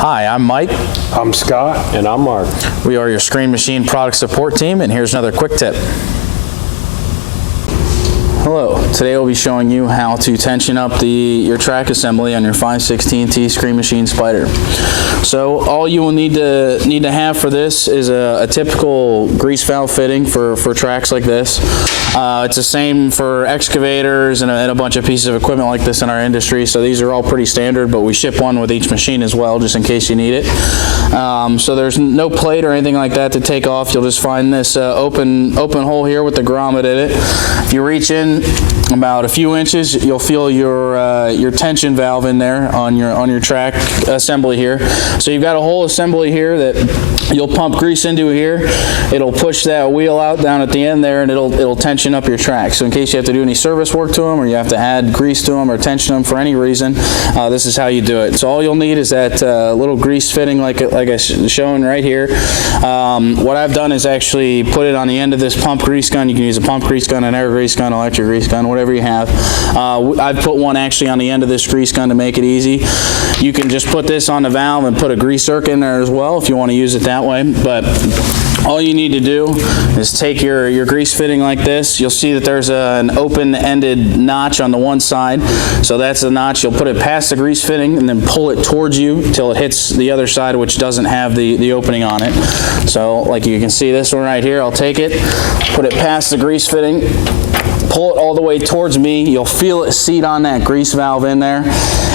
Hi, I'm Mike. I'm Scott. And I'm Mark. We are your Screen Machine product support team, and here's another quick tip. Hello, today we'll be showing you how to tension up your track assembly on your 516T Screen Machine Spider. So all you will need to have for this is a typical grease valve fitting for tracks like this. It's the same for excavators and a bunch of pieces of equipment like this in our industry, so these are all pretty standard, but we ship one with each machine as well, just in case you need it. So there's no plate or anything like that to take off. You'll just find this open hole here with the grommet in it. If you reach in about a few inches, you'll feel your tension valve in there on your track assembly here. So you've got a whole assembly here that you'll pump grease into here. It'll push that wheel out down at the end there, and it'll tension up your track. So in case you have to do any service work to them, or you have to add grease to them or tension them for any reason, this is how you do it. So all you'll need is that little grease fitting like I'm showing right here. What I've done is actually put it on the end of this pump grease gun. You can use a pump grease gun, an air grease gun, electric grease gun, whatever you have. I've put one actually on the end of this grease gun to make it easy. You can just put this on the valve and put a grease zerk in there as well if you want to use it that way. But all you need to do is take your grease fitting like this. You'll see that there's an open-ended notch on the one side. So that's the notch. You'll put it past the grease fitting and then pull it towards you until it hits the other side, which doesn't have the opening on it. So like you can see this one right here, I'll take it, put it past the grease fitting, pull it all the way towards me. You'll feel it seat on that grease valve in there.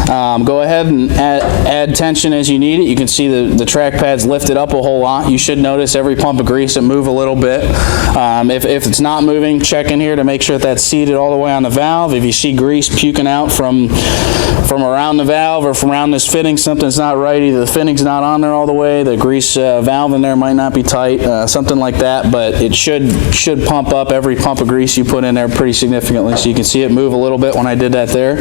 Go ahead and add tension as you need it. You can see the track pads lifted up a whole lot. You should notice every pump of grease it move a little bit. If it's not moving, check in here to make sure that's seated all the way on the valve. If you see grease puking out from around the valve or from around this fitting, something's not right. Either the fitting's not on there all the way, the grease valve in there might not be tight, something like that, but it should pump up every pump of grease you put in there pretty significantly. So you can see it move a little bit when I did that there.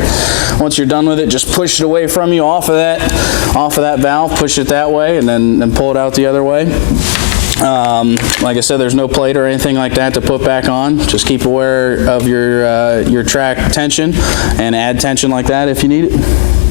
Once you're done with it, just push it away from you off of that valve, push it that way, and then pull it out the other way. Like I said, there's no plate or anything like that to put back on. Just keep aware of your track tension and add tension like that if you need it.